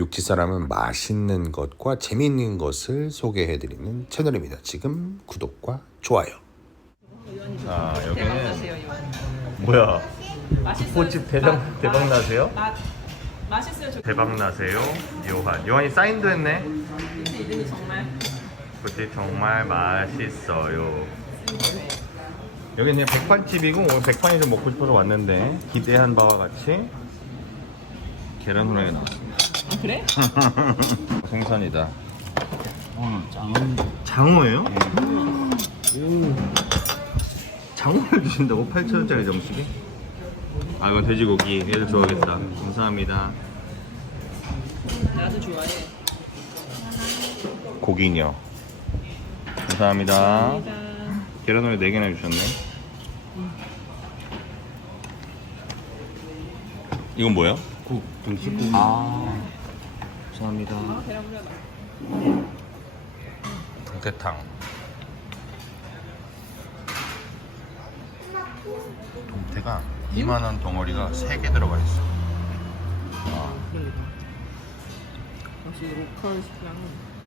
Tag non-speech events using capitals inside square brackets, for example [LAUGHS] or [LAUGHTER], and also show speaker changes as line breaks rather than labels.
육지 사람은 맛있는 것과 재미있는 것을 소개해드리는 채널입니다. 지금 구독과 좋아요.
자
대박
여기는. 뭐야. 꽃집 대박
맛-
대박 나세요?
맛 맛있어요. 저
대박 나세요 요한 요한이 사인도 했네
이름이 정말
꽃집 정말 맛있어요 여기 그냥 백반집이고 오늘 백반이 좀 먹고 싶어서 왔는데 기대한 바와 같이 계란 후라이가 나왔습니다
아 그래? [LAUGHS]
생선이다
어, 짱.
장어예요? 장어를 주신다고 8,000원짜리 정수기? 아 이건 돼지고기 얘들 좋아하겠다 감사합니다
나도 좋아해.
고기녀 감사합니다
감사합니다.
계란후라이 4개나 주셨네 이건 뭐야?
국, 등식국.
아 감사합니다
아 후라이.
동태탕 동태가 이만한 덩어리가 3개 들어가 있어
그러니까. 역시 로컬 식당은